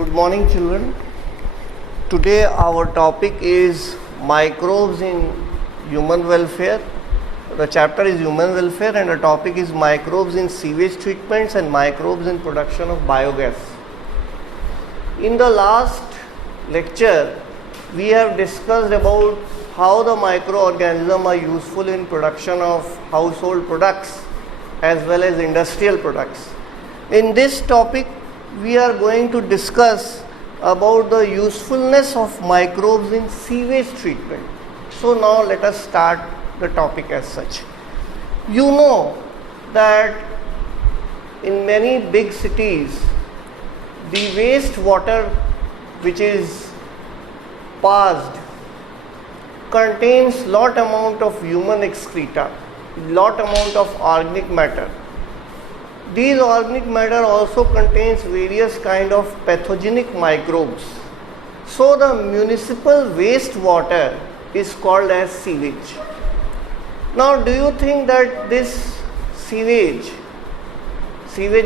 Good morning, children. Today our topic is microbes in human welfare. The chapter is human welfare and the topic is microbes in sewage treatments and microbes in production of biogas. In the last lecture, we have discussed about how the microorganisms are useful in production of household products as well as industrial products. In this topic, we are going to discuss about the usefulness of microbes in sewage treatment. So now let us start the topic as such. You know that in many big cities, the wastewater which is passed contains lot amount of human excreta, lot amount of organic matter. These organic matter also contains various kind of pathogenic microbes. So the municipal wastewater is called as sewage. Now do you think that this sewage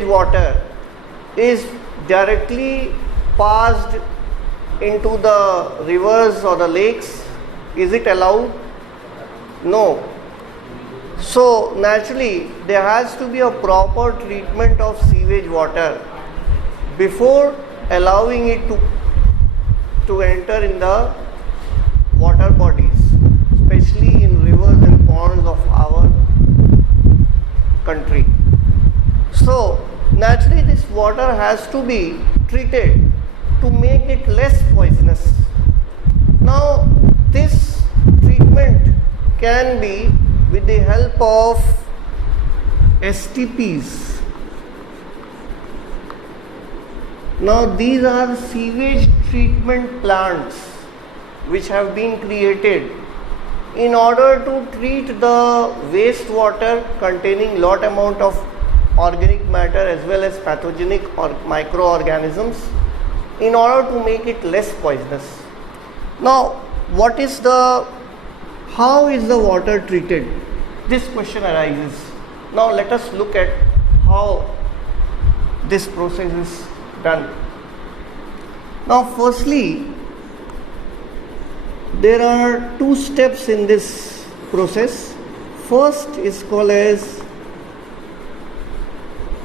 water is directly passed into the rivers or the lakes? Is it allowed? No. So naturally there has to be a proper treatment of sewage water before allowing it to enter in the water bodies, especially in rivers and ponds of our country. So naturally this water has to be treated to make it less poisonous. Now this treatment can be with the help of STPs. Now these are sewage treatment plants which have been created in order to treat the wastewater containing lot amount of organic matter as well as pathogenic or microorganisms in order to make it less poisonous. Now how is the water treated? This question arises. Now let us look at how this process is done. Now firstly, there are two steps in this process. First is called as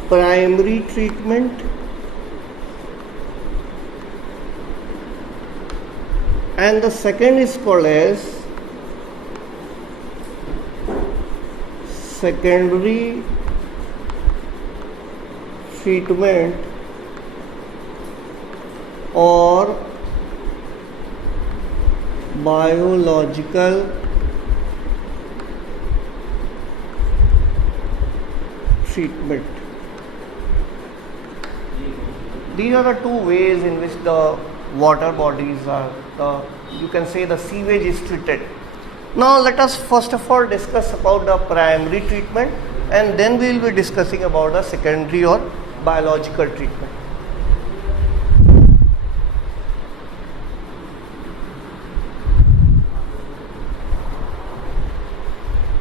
primary treatment, and the second is called as secondary treatment or biological treatment. These are the two ways in which the water bodies are, you can say the sewage is treated. Now let us first of all discuss about the primary treatment and then we will be discussing about the secondary or biological treatment.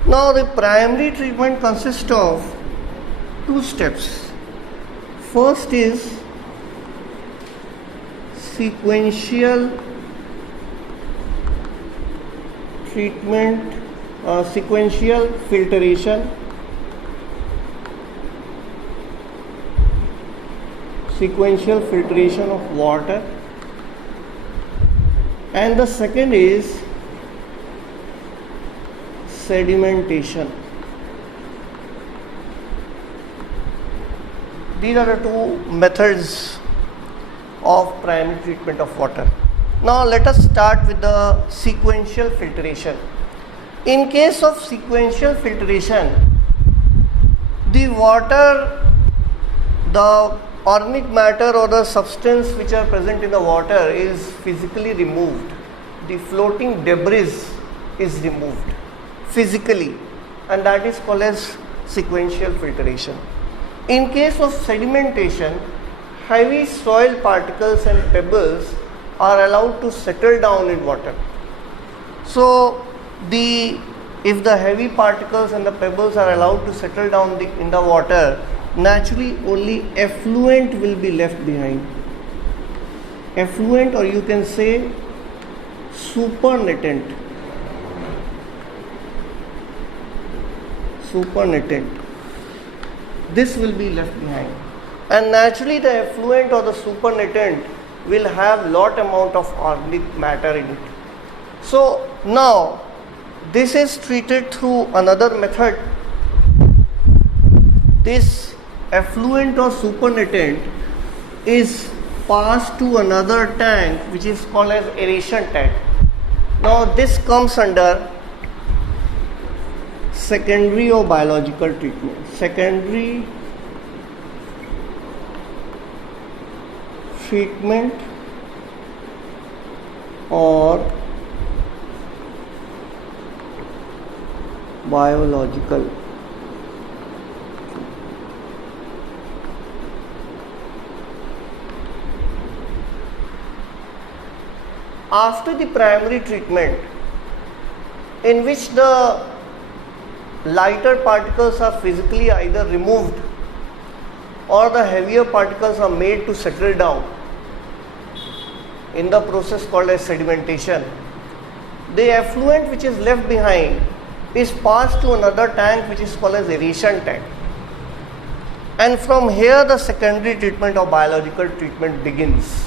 Now the primary treatment consists of two steps. First is sequential treatment, sequential filtration, of water, and the second is sedimentation. These are the two methods of primary treatment of water. Now let us start with the sequential filtration. In case of sequential filtration, the water, the organic matter or the substance which are present in the water is physically removed. The floating debris is removed physically, and that is called as sequential filtration. In case of sedimentation, heavy soil particles and pebbles are allowed to settle down in water. So if the heavy particles and the pebbles are allowed to settle down in the water, naturally only effluent will be left behind. effluent, or you can say supernatant. This will be left behind, and naturally the effluent or the supernatant will have lot amount of organic matter in it. So now this is treated through another method. This effluent or supernatant is passed to another tank which is called as aeration tank. Now this comes under secondary or biological treatment. Secondary treatment or biological. After the primary treatment, in which the lighter particles are physically either removed or the heavier particles are made to settle down in the process called as sedimentation, the effluent which is left behind is passed to another tank which is called as aeration tank, and from here the secondary treatment or biological treatment begins.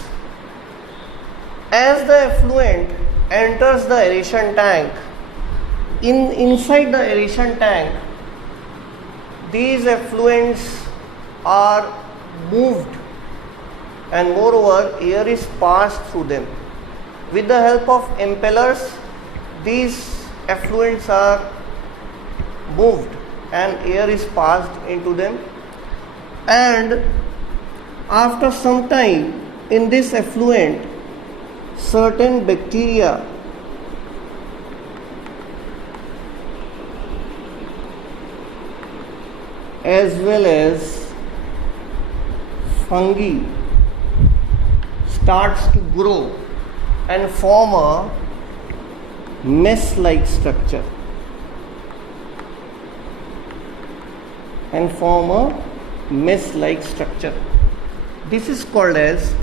As the effluent enters the aeration tank, inside the aeration tank, these effluents are moved, and moreover air is passed through them. With the help of impellers, these effluents are moved and air is passed into them, and after some time in this effluent, certain bacteria as well as fungi starts to grow and form a mesh-like structure This is called as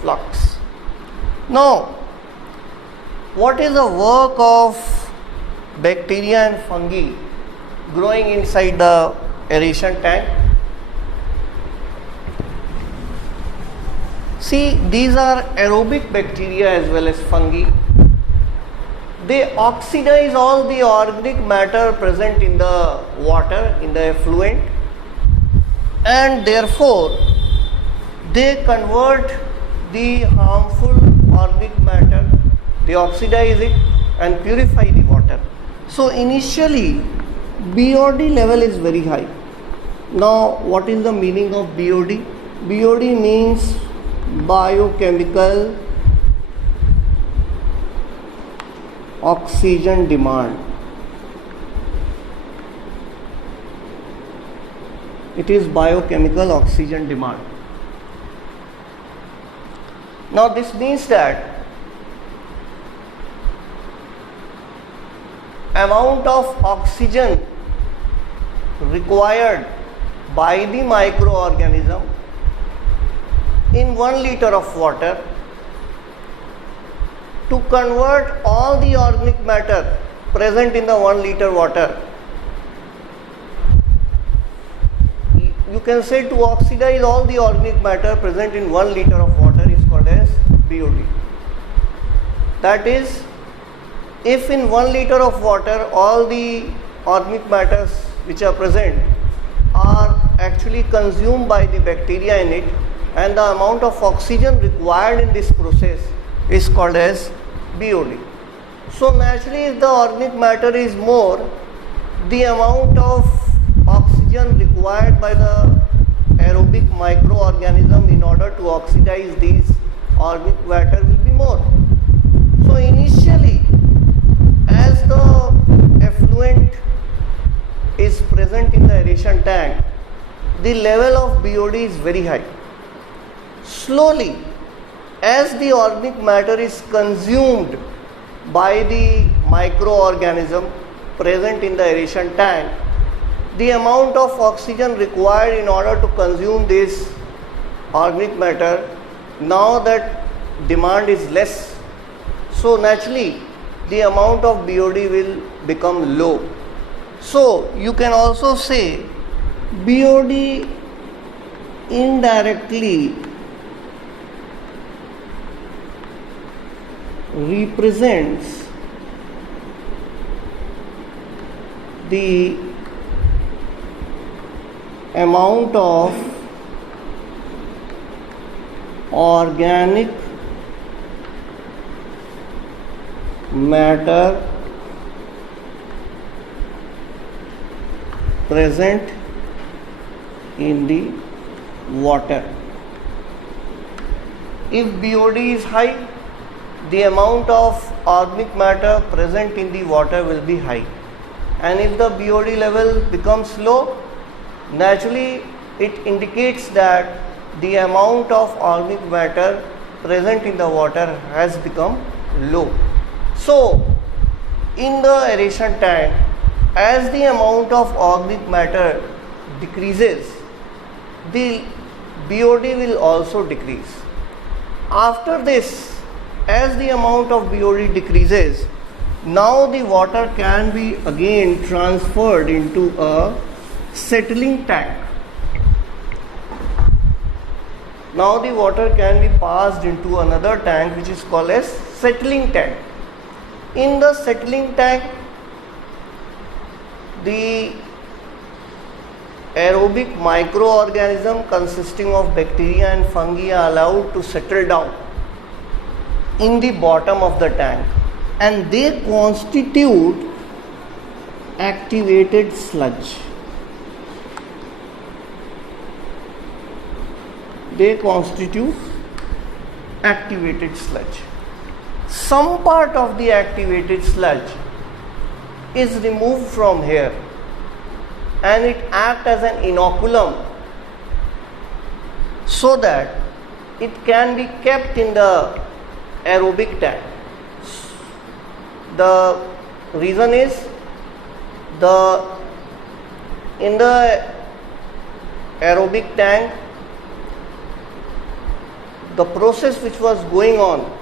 flux. Now, what is the work of bacteria and fungi growing inside the aeration tank? See, these are aerobic bacteria as well as fungi. They oxidize all the organic matter present in the water, in the effluent, and therefore they convert the harmful organic matter, they oxidize it and purify the water. So initially BOD level is very high. Now what is the meaning of BOD? BOD means biochemical oxygen demand. It is biochemical oxygen demand. Now this means that amount of oxygen required by the microorganism in 1 liter of water to convert all the organic matter present in the 1 liter water, you can say to oxidize all the organic matter present in 1 liter of water is called as BOD. That is, if in 1 liter of water all the organic matters which are present are actually consumed by the bacteria in it, and the amount of oxygen required in this process is called as BOD. So naturally, if the organic matter is more, the amount of oxygen required by the aerobic microorganism in order to oxidize these organic matter will be more. So initially, as the effluent is present in the aeration tank, the level of BOD is very high. Slowly, as the organic matter is consumed by the microorganism present in the aeration tank, the amount of oxygen required in order to consume this organic matter, now that demand is less, so naturally the amount of BOD will become low. So you can also say BOD indirectly represents the amount of organic matter present in the water. If BOD is high, the amount of organic matter present in the water will be high, and if the BOD level becomes low, naturally it indicates that the amount of organic matter present in the water has become low. So in the aeration tank, as the amount of organic matter decreases, the BOD will also decrease. After this, as the amount of BOD decreases, now the water can be again transferred into a settling tank. Now the water can be passed into another tank which is called as settling tank. In the settling tank, the aerobic microorganism consisting of bacteria and fungi are allowed to settle down in the bottom of the tank, and they constitute activated sludge. They constitute activated sludge. Some part of the activated sludge is removed from here and it acts as an inoculum so that it can be kept in the aerobic tank. The reason is in the aerobic tank, the process which was going on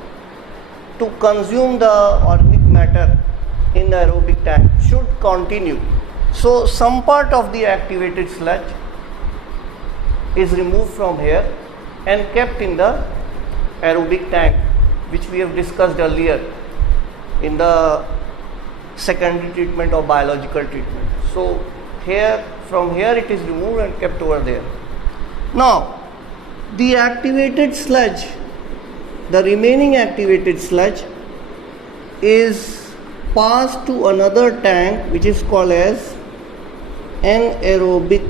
to consume the organic matter in the aerobic tank should continue. So some part of the activated sludge is removed from here and kept in the aerobic tank, which we have discussed earlier in the secondary treatment or biological treatment. So from here it is removed and kept over there. Now the activated sludge, the remaining activated sludge is passed to another tank which is called as anaerobic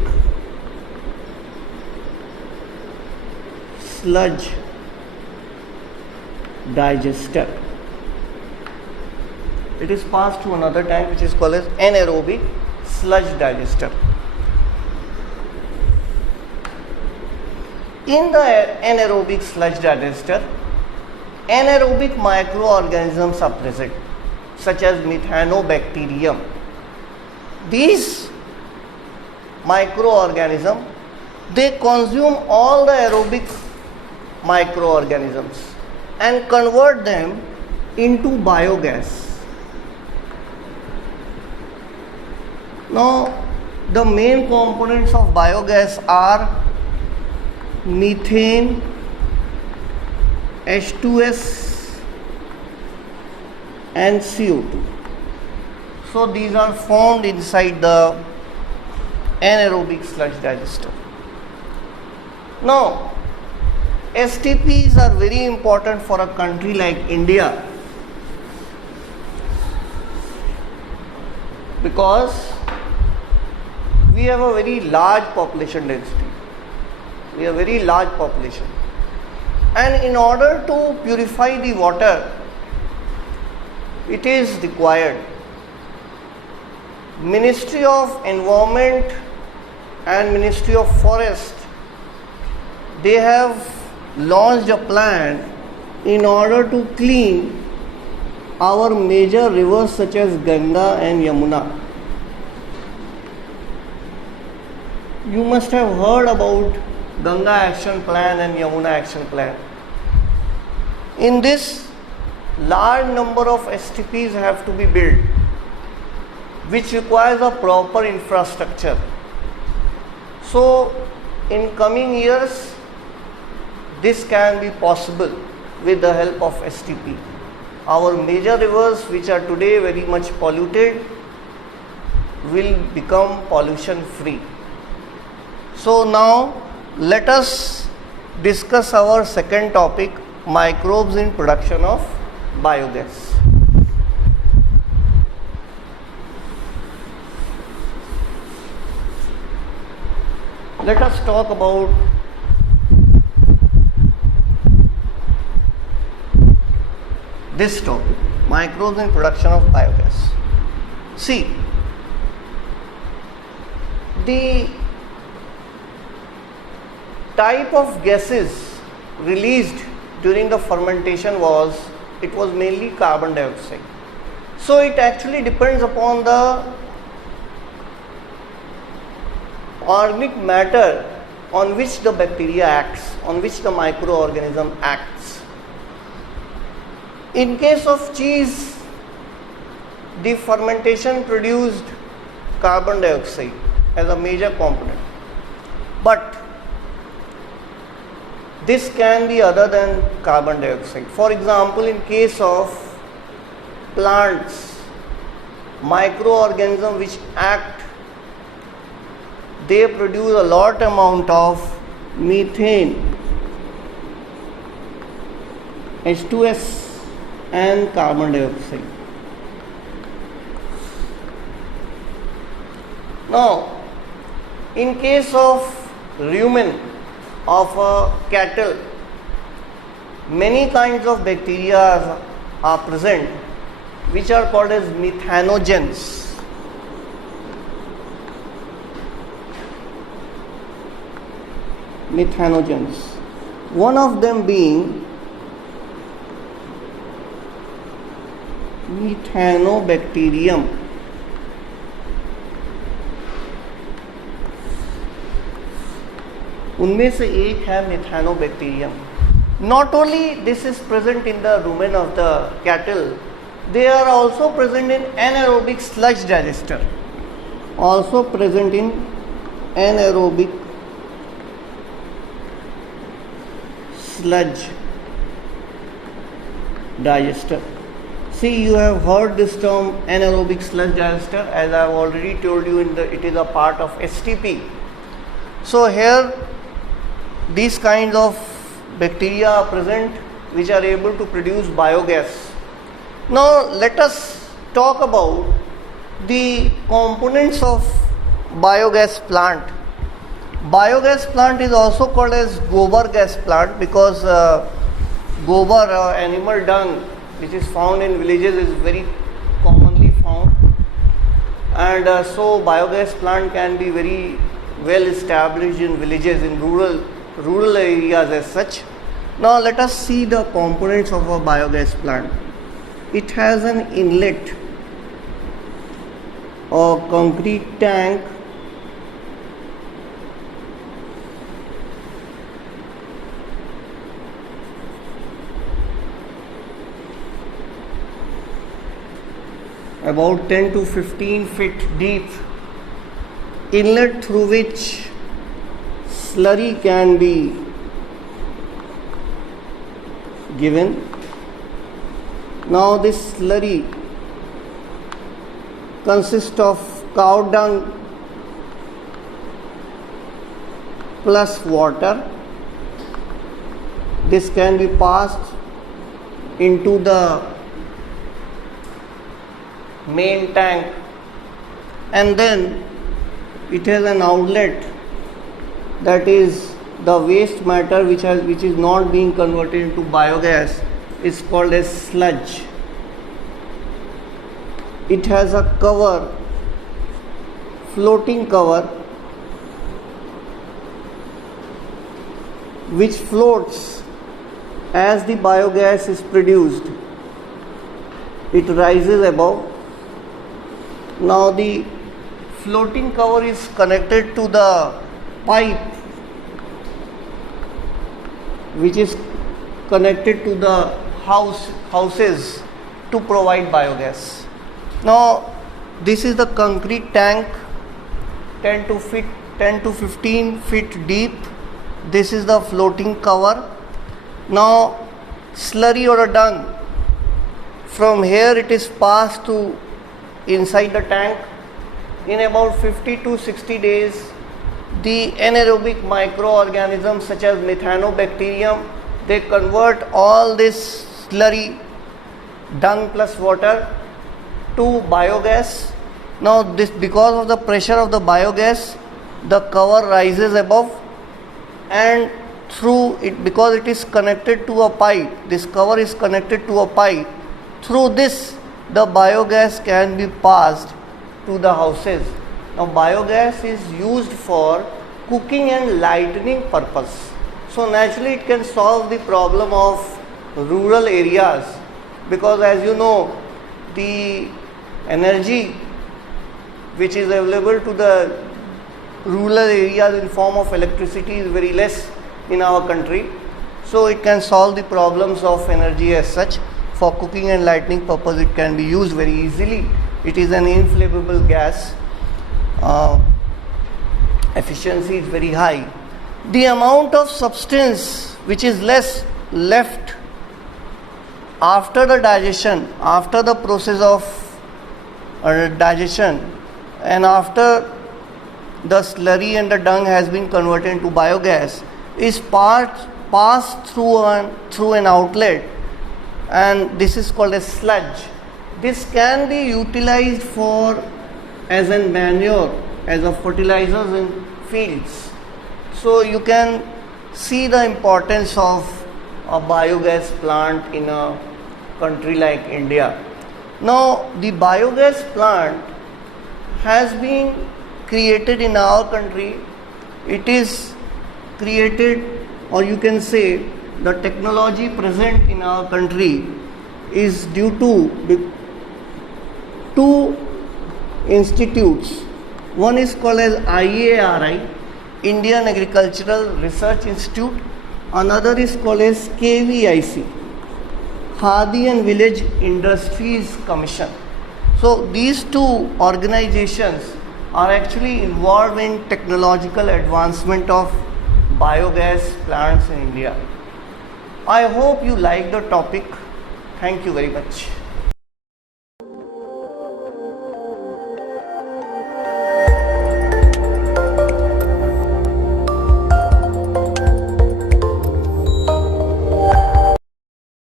sludge digester. It is passed to another tank which is called as anaerobic sludge digester. In the anaerobic sludge digester, anaerobic microorganisms are present, such as methanobacterium. These microorganisms, they consume all the aerobic microorganisms and convert them into biogas. Now, the main components of biogas are methane, H2S and CO2. So these are formed inside the anaerobic sludge digester. Now, STPs are very important for a country like India because we have a very large population density. We have a very large population. And in order to purify the water, it is required. Ministry of Environment and Ministry of Forest, they have launched a plan in order to clean our major rivers such as Ganga and Yamuna. You must have heard about Ganga Action Plan and Yamuna Action Plan. In this, large number of STPs have to be built, which requires a proper infrastructure. So, in coming years, this can be possible with the help of STP. Our major rivers, which are today very much polluted, will become pollution free. So now let us discuss our second topic, microbes in production of biogas. Let us talk about this topic, microbes in production of biogas. See, the type of gases released during the fermentation was mainly carbon dioxide. So it actually depends upon the organic matter on which the bacteria acts, on which the microorganism acts. In case of cheese, the fermentation produced carbon dioxide as a major component. But this can be other than carbon dioxide. For example, in case of plants, microorganisms which act, they produce a lot amount of methane, H2S and carbon dioxide. Now, in case of rumen of cattle, many kinds of bacteria are present which are called as methanogens. One of them being methanobacterium. उनमें से एक है methanobacterium. Not only this is present in the rumen of the cattle, they are also present in anaerobic sludge digester. Also present in anaerobic sludge digester. See, you have heard this term anaerobic sludge digester, as I have already told you it is a part of STP. So here these kinds of bacteria are present which are able to produce biogas. Now let us talk about the components of biogas plant. Biogas plant is also called as gobar gas plant because gobar, animal dung, which is found in villages, is very commonly found, and so biogas plant can be very well established in villages, in rural areas as such. Now let us see the components of a biogas plant. It has an inlet or concrete tank, about 10 to 15 feet deep, inlet through which slurry can be given. Now this slurry consists of cow dung plus water. This can be passed into the main tank, and then it has an outlet, that is the waste matter which is not being converted into biogas is called as sludge. It has a cover, floating cover, which floats as the biogas is produced. It rises above. Now the floating cover is connected to the pipe which is connected to the houses to provide biogas. Now this is the concrete tank, 10 to 15 feet deep. This is the floating cover. Now slurry or a dung, from here it is passed to inside the tank. In about 50 to 60 days, the anaerobic microorganisms such as methanobacterium, they convert all this slurry, dung plus water, to biogas. Now this, because of the pressure of the biogas, the cover rises above, and through it, because it is connected to a pipe, this cover is connected to a pipe, through this the biogas can be passed to the houses. Now biogas is used for cooking and lighting purpose. So naturally it can solve the problem of rural areas, because as you know, the energy which is available to the rural areas in form of electricity is very less in our country. So it can solve the problems of energy as such. For cooking and lighting purpose it can be used very easily. It is an inflammable gas. Efficiency is very high. The amount of substance which is left after the digestion, after the process of digestion, and after the slurry and the dung has been converted into biogas, is passed through an outlet, and this is called a sludge. This can be utilized as a manure, as a fertilizers in fields. So you can see the importance of a biogas plant in a country like India. Now the biogas plant has been created in our country. It is created, or you can say the technology present in our country is due to the two institutes. One is called as IARI, Indian Agricultural Research Institute. Another is called as KVIC, Khadi and Village Industries Commission. So these two organizations are actually involved in technological advancement of biogas plants in India. I hope you like the topic. Thank you very much.